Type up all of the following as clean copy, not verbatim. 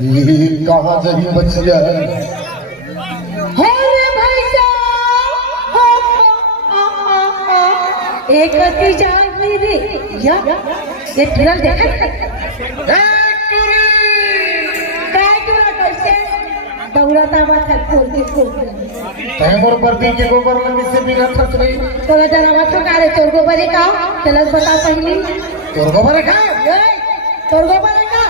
कहाँ जही बचिया है रे भाई साहब एक अति जागी रे या ये ट्रेलर देखा काय तुला कैसे दौड़ता बात है खोल तैमूर परदी के गोबर में किससे बिना खर्च नहीं तो जरा मत का रे तोर गोबर है का चल बता पहले तोर गोबर है का तोर गोबर है का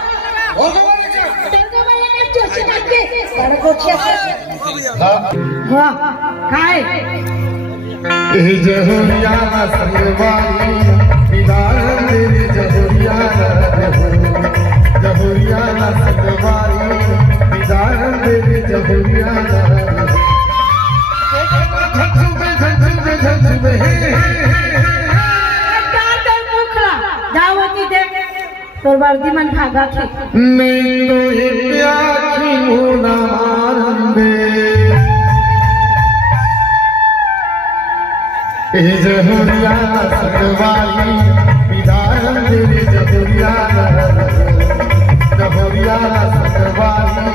और गोबर है का तोर गोबर है का चोची काट के बड़ कोठिया वाह काय ए जहुरिया संगवारी दीदार तेरी जहुरिया जहुरिया संगवारी दीदार तेरी जहुरिया जावती देख तोर वर्दी मन भागा थी मैं तो प्यासी हूँ ना मारंदे ए जहुरिया संगवारी दीदार तेरी जहुरिया जहुरिया संगवारी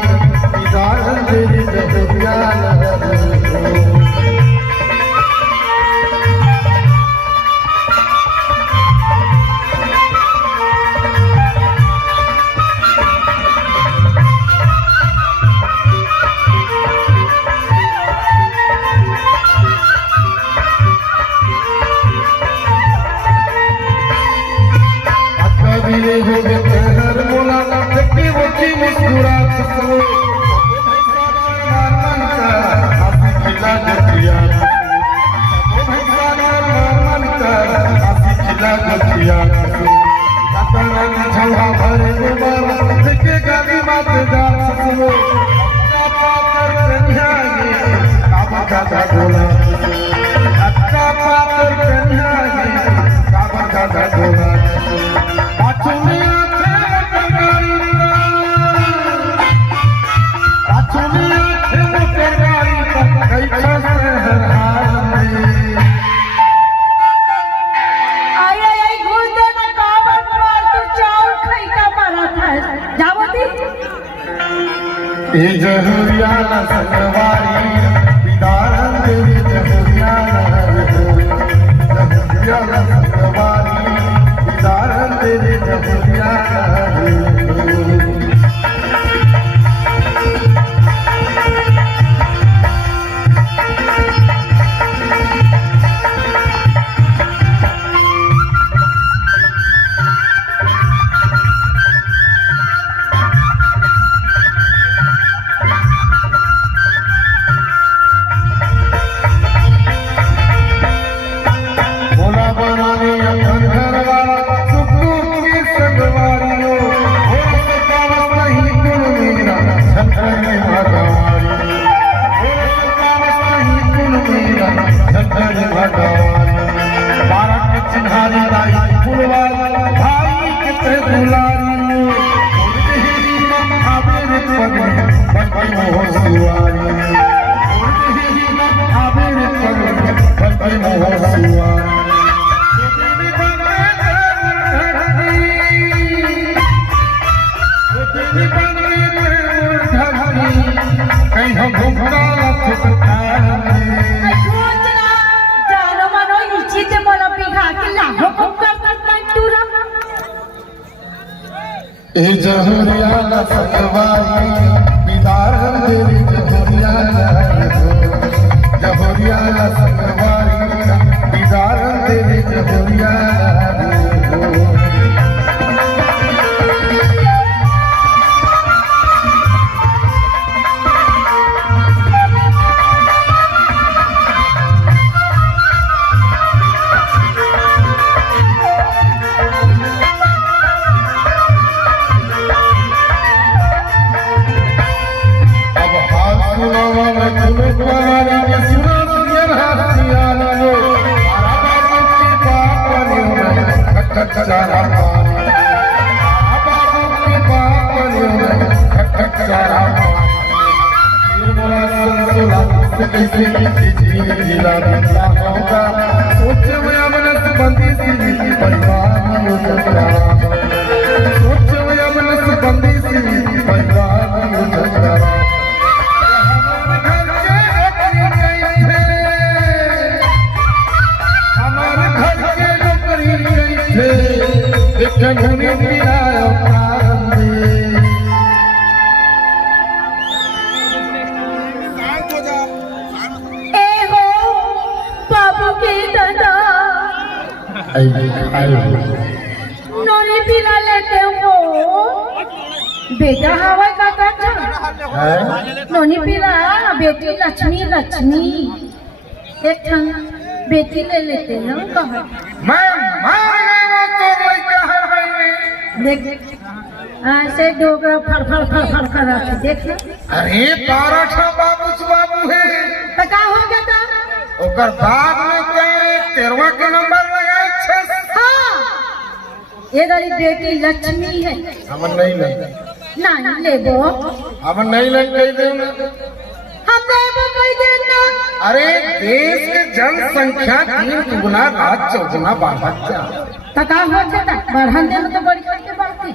दीदार तेरी जहुरिया जहुरिया संगवारी दीदार तेरी जहुरिया जहुरिया संगवारी दीदार तेरी जहुरिया जहुरिया संगवारी दीदार तेरी जहुरिया जहुरिया संगवारी दीदार तेरी जहुरिया सुना घनी पिरायो प्रारंभे ए हो बाबू के दादा नोनी पिला लेते हो बेटा हवा का था नोनी पिला बेटी लक्ष्मी लक्ष्मी एक ठन बेटी ले लेते हैं कहा मैं तो मैं कहा देख ऐसे डोगरा फड़ फड़ फड़ फड़ कर आते देख ना अरे पाराठा बाबू है तो का हो गया था ओकर बाद में क्या 13वां के नंबर लगाए 6 हाँ ये गरीब बेटी लक्ष्मी है हम नहीं ना ले वो हम नहीं कह दे हम देव कोई देना अरे देश के जनसंख्या 3 गुना रात 14 बढ़त जा तका हो जाता बढ़न देना तो बड़ी करके बढ़ती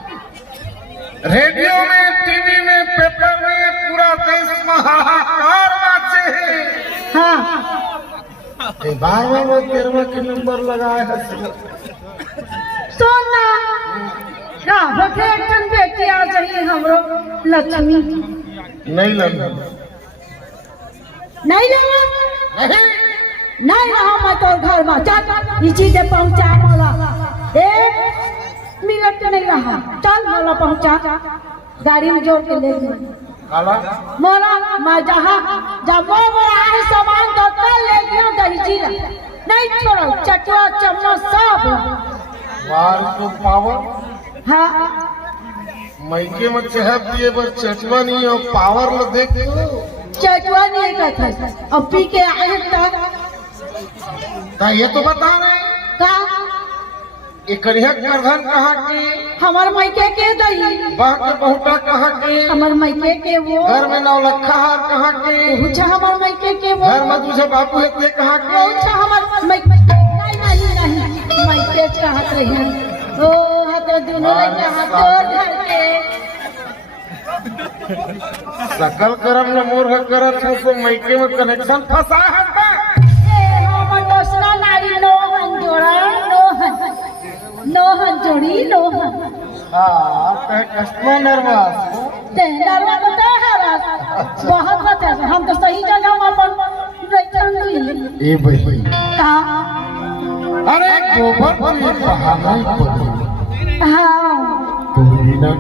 रेडियो में टीवी में पेपर में पूरा देश में हाहाकार मचे है हाँ 12वां 13वां के नंबर लगाए है सोना का होते एक ठन बेटी आ जाइए हमरो लक्ष्मी नहीं लगना नहीं लगा नहीं रहा मैं तो घर में चल इसी से पहुंचा मोला 1 मिनट नहीं रहा चल मोला पहुंचा गाड़ी में जोड़ के ले काला मोला मैं जहाँ जब वो आए सामान तो कल ले गया दही नहीं छोड़ो चटवा चम्मच सब बार तो पावर हाँ मैके में चहप दिए बस चटवा नहीं और पावर में देख चटवा नहीं का था अब पी के आए था ये तो बता रहे का एकरिया करधन कहाँ की हमार मैके के दही बाह के बहुटा कहाँ की हमार मैके के वो घर में 9 लखा हार कहाँ की पूछ हमार मैके के वो घर में तुझे बापू है ते कहाँ की पूछ हमार मैके नहीं मैके चाहत रही ओ हाथ दोनों लगे हाथ घर के सकल करम न मूर्ख करत है तो मैके में कनेक्शन फंसा है हमर दोसरा नारी लोहन जोड़ा लोहन जोड़ी लोहन हाँ कस्टमर नर्वस नरवा बता हरा बहुत बता हम तो सही जगह में अपन बैठन ली ए भाई का अरे गोबर की बहाना पड़ी हाँ ना